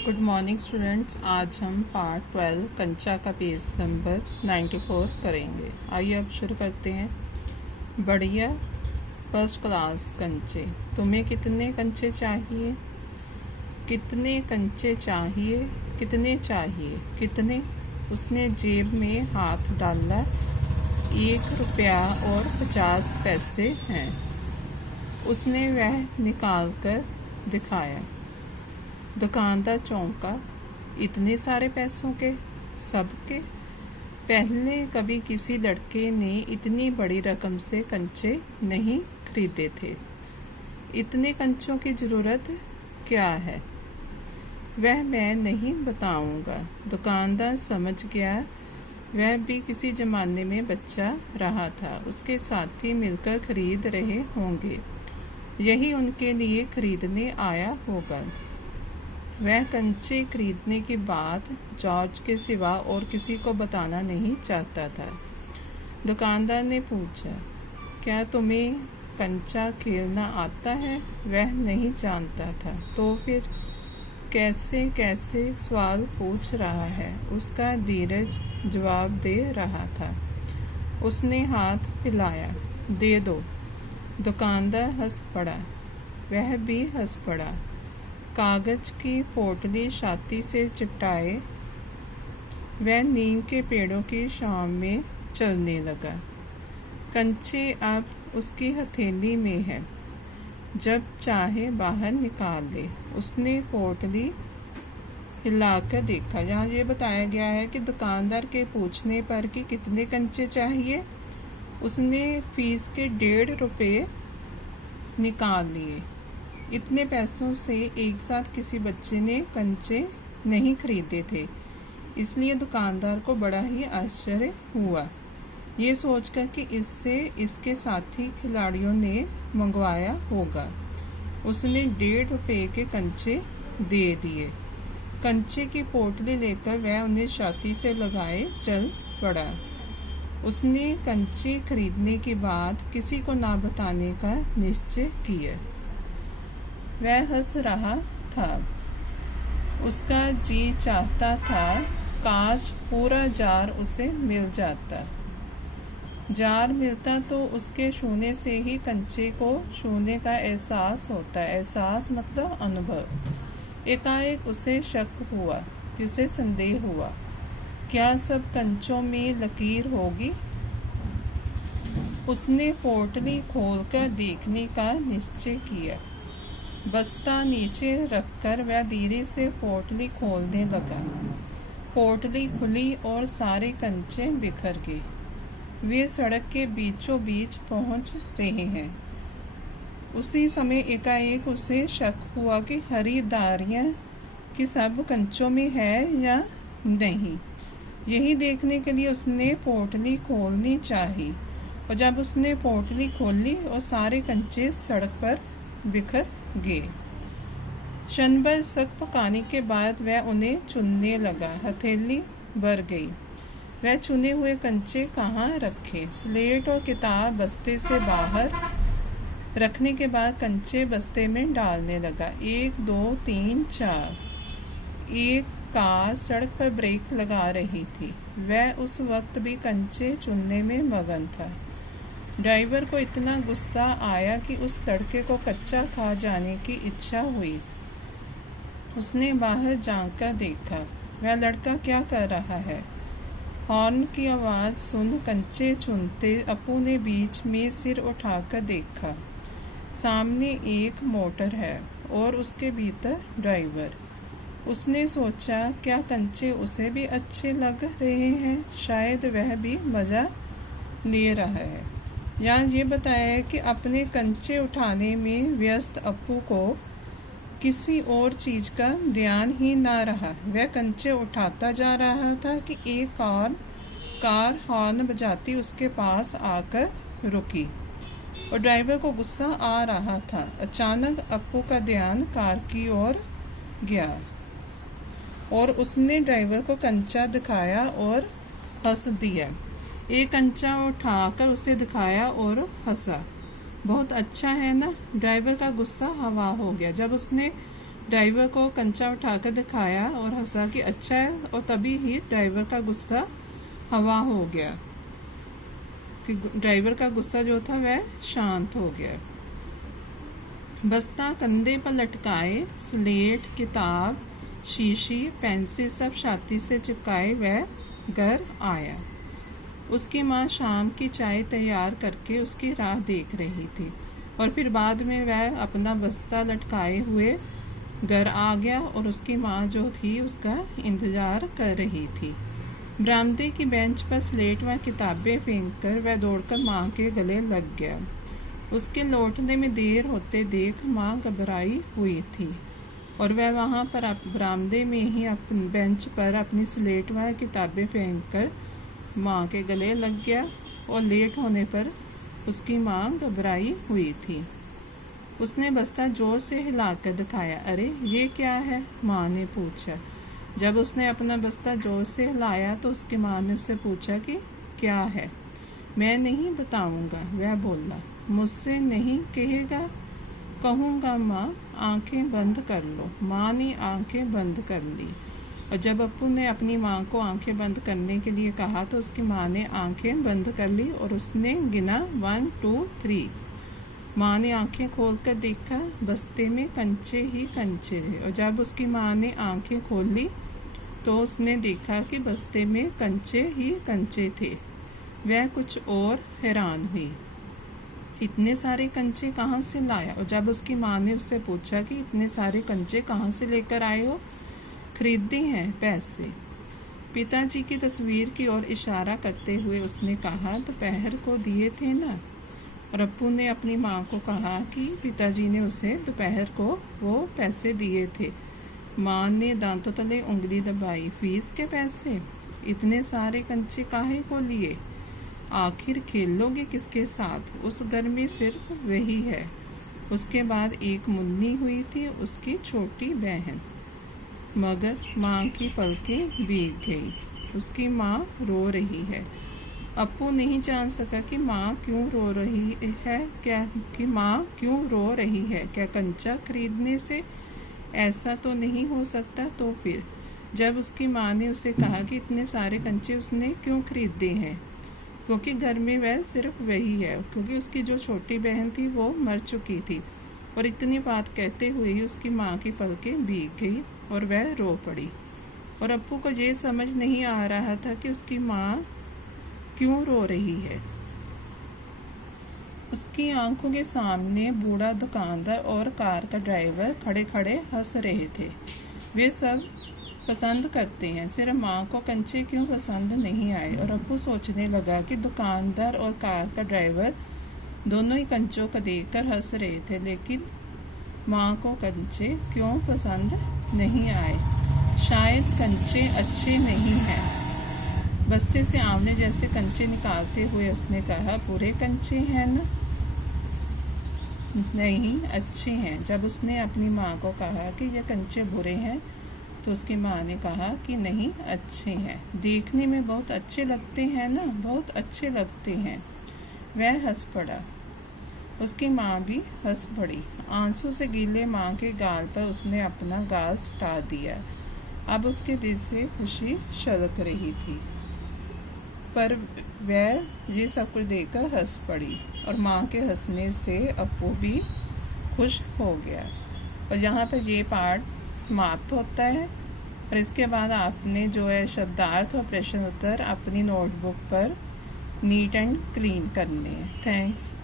Good morning students. आज हम part 12 कंचा का पेज नंबर 94 करेंगे। आइए अब शुरू करते हैं। बढ़िया फर्स्ट क्लास कंचे। तुम्हें कितने कंचे चाहिए? कितने कंचे चाहिए? कितने चाहिए? कितने? उसने जेब में हाथ डाला। 1 रुपया और 50 पैसे हैं। उसने वह निकाल कर दिखाया। दुकानदार चौंका। इतने सारे पैसों के? सबके? पहले कभी किसी लड़के ने इतनी बड़ी रकम से कंचे नहीं खरीदे थे। इतने कंचों की जरूरत क्या है? वह मैं नहीं बताऊंगा। दुकानदार समझ गया वह भी किसी जमाने में बच्चा रहा था। उसके साथी मिलकर खरीद रहे होंगे। यही उनके लिए खरीदने आया होगा। वह कंचे खरीदने की बात जॉर्ज के सिवा और किसी को बताना नहीं चाहता था। दुकानदार ने पूछा, क्या तुम्हें कंचा खेलना आता है? वह नहीं जानता था। तो फिर कैसे कैसे सवाल पूछ रहा है। उसका धीरज जवाब दे रहा था। उसने हाथ फैलाया। दे दो। दुकानदार हंस पड़ा। वह भी हंस पड़ा। कागज की पोटली छाती से चिपटाए वह नीम के पेड़ों की छांव में चलने लगा। कंचे अब उसकी हथेली में है, जब चाहे बाहर निकाल ले। उसने पोटली हिलाकर देखा। यहाँ ये बताया गया है कि दुकानदार के पूछने पर कि कितने कंचे चाहिए, उसने फीस के 1.5 रुपये निकाल लिए। इतने पैसों से एक साथ किसी बच्चे ने कंचे नहीं खरीदे थे, इसलिए दुकानदार को बड़ा ही आश्चर्य हुआ, ये सोचकर कि इससे इसके साथी खिलाड़ियों ने मंगवाया होगा। उसने 1.5 रुपये के कंचे दे दिए। कंचे की पोटली लेकर वह उन्हें छाती से लगाए चल पड़ा। उसने कंचे खरीदने के बाद किसी को ना बताने का निश्चय किया। वह हंस रहा था। उसका जी चाहता था काश पूरा जार उसे मिल जाता। जार मिलता तो उसके छूने से ही कंचे को छूने का एहसास होता है। एहसास मतलब अनुभव। एकाएक उसे शक हुआ कि उसे संदेह हुआ, क्या सब कंचों में लकीर होगी? उसने पोटली खोलकर देखने का निश्चय किया। बस्ता नीचे रखकर वह धीरे से पोटली खोलने लगा। पोटली खुली और सारे कंचे बिखर गए। वे सड़क के बीचों बीच पहुंच रहे हैं। उसी समय एकाएक उसे शक हुआ कि हरी दारियां कि सब कंचों में है या नहीं। यही देखने के लिए उसने पोटली खोलनी चाहिए। और जब उसने पोटली खोली और सारे कंचे सड़क पर बिखर गए। क्षण भर शक पकाने के बाद वह उन्हें चुनने लगा। हथेली भर गई। वह चुने हुए कंचे कहाँ रखे? स्लेट और किताब बस्ते से बाहर रखने के बाद कंचे बस्ते में डालने लगा। 1 2 3 4। एक कार सड़क पर ब्रेक लगा रही थी। वह उस वक्त भी कंचे चुनने में मगन था। ड्राइवर को इतना गुस्सा आया कि उस लड़के को कच्चा खा जाने की इच्छा हुई। उसने बाहर झांककर देखा। वह लड़का क्या कर रहा है? हॉर्न की आवाज सुन कंचे चुनते अपू ने बीच में सिर उठाकर देखा। सामने एक मोटर है और उसके भीतर ड्राइवर। उसने सोचा, क्या कंचे उसे भी अच्छे लग रहे हैं? शायद वह भी मजा ले रहा है। यहाँ ये बताया है कि अपने कंचे उठाने में व्यस्त अप्पू को किसी और चीज का ध्यान ही ना रहा। वह कंचे उठाता जा रहा था कि एक कार हॉर्न बजाती उसके पास आकर रुकी और ड्राइवर को गुस्सा आ रहा था। अचानक अप्पू का ध्यान कार की ओर गया और उसने ड्राइवर को कंचा दिखाया और हंस दिया। एक कंचा उठाकर उसे दिखाया और हंसा। बहुत अच्छा है ना? ड्राइवर का गुस्सा हवा हो गया। जब उसने ड्राइवर को कंचा उठाकर दिखाया और हंसा कि अच्छा है, और तभी ही ड्राइवर का गुस्सा हवा हो गया कि ड्राइवर का गुस्सा जो था वह शांत हो गया। बस्ता कंधे पर लटकाए, स्लेट, किताब, शीशी, पेंसिल सब छाती से चिपकाए वह घर आया। उसकी माँ शाम की चाय तैयार करके उसकी राह देख रही थी और फिर बाद में वह अपना बस्ता लटकाए हुए घर आ गया और उसकी माँ जो थी उसका इंतजार कर रही थी। बरामदे की बेंच पर स्लेट व किताबें फेंककर वह दौड़कर माँ के गले लग गया। उसके लौटने में देर होते देख माँ घबराई हुई थी और वह वहाँ पर बरामदे में ही बेंच पर अपनी स्लेट व किताबें फेंककर माँ के गले लग गया और लेट होने पर उसकी माँ घबराई हुई थी। उसने बस्ता जोर से हिलाकर दिखाया। अरे ये क्या है? माँ ने पूछा। जब उसने अपना बस्ता जोर से हिलाया तो उसकी माँ ने उससे पूछा कि क्या है। मैं नहीं बताऊंगा, वह बोला। मुझसे नहीं कहेगा? कहूँगा माँ, आंखें बंद कर लो। माँ ने आंखें बंद कर ली और जब अप्पू ने अपनी माँ को आंखें बंद करने के लिए कहा तो उसकी माँ ने आंखें बंद कर ली और उसने गिना 1 2 3। माँ ने आंखें खोलकर देखा, बस्ते में कंचे ही कंचे थे और जब उसकी माँ ने आंखें खोल ली तो उसने देखा कि बस्ते में कंचे ही कंचे थे। वह कुछ और हैरान हुई, इतने सारे कंचे कहाँ से लाया? और जब उसकी माँ ने उससे पूछा कि इतने सारे कंचे कहाँ से लेकर आए हो? खरीदे हैं, पैसे। पिताजी की तस्वीर की ओर इशारा करते हुए उसने कहा, दोपहर को दिए थे ना? और अप्पू ने अपनी माँ को कहा कि पिताजी ने उसे दोपहर को वो पैसे दिए थे। माँ ने दांतों तले उंगली दबाई। फीस के पैसे? इतने सारे कंचे काहे को लिए? आखिर खेलोगे किसके साथ? उस घर में सिर्फ वही है। उसके बाद एक मुन्नी हुई थी, उसकी छोटी बहन। मगर माँ की पलकें भीग गई। उसकी माँ रो रही है। अप्पू नहीं जान सका कि माँ क्यों रो रही है। क्या कंचा खरीदने से? ऐसा तो नहीं हो सकता। तो फिर जब उसकी माँ ने उसे कहा कि इतने सारे कंचे उसने क्यों खरीदे हैं, क्योंकि घर में वह सिर्फ वही है, क्योंकि उसकी जो छोटी बहन थी वो मर चुकी थी। और इतनी बात कहते हुए ही उसकी माँ की पलकें भीग गई और वह रो पड़ी। और अप्पू को ये समझ नहीं आ रहा था कि उसकी माँ क्यों रो रही है। उसकी आंखों के सामने बूढ़ा दुकानदार और कार का ड्राइवर खड़े खड़े हंस रहे थे। वे सब पसंद करते हैं, सिर्फ माँ को कंचे क्यों पसंद नहीं आए। और अप्पू सोचने लगा कि दुकानदार और कार का ड्राइवर दोनों ही कंचों को देखकर हंस रहे थे, लेकिन माँ को कंचे क्यों पसंद नहीं आए। शायद कंचे अच्छे नहीं हैं। बस्ते से आंवले जैसे कंचे निकालते हुए उसने कहा, बुरे कंचे हैं ना? नहीं, अच्छे हैं। जब उसने अपनी माँ को कहा कि ये कंचे बुरे हैं तो उसकी माँ ने कहा कि नहीं, अच्छे हैं। देखने में बहुत अच्छे लगते हैं ना? बहुत अच्छे लगते हैं। वह हंस पड़ा। उसकी माँ भी हंस पड़ी। आंसू से गीले माँ के गाल पर उसने अपना गाल सटा दिया। अब उसके दिल से खुशी छलक रही थी, पर वह ये सब कुछ देखकर हंस पड़ी और माँ के हंसने से अप्पू भी खुश हो गया। और यहाँ पर ये पार्ट समाप्त होता है और इसके बाद आपने जो है शब्दार्थ और प्रश्न उत्तर अपनी नोटबुक पर नीट एंड क्लीन करने हैं। थैंक्स।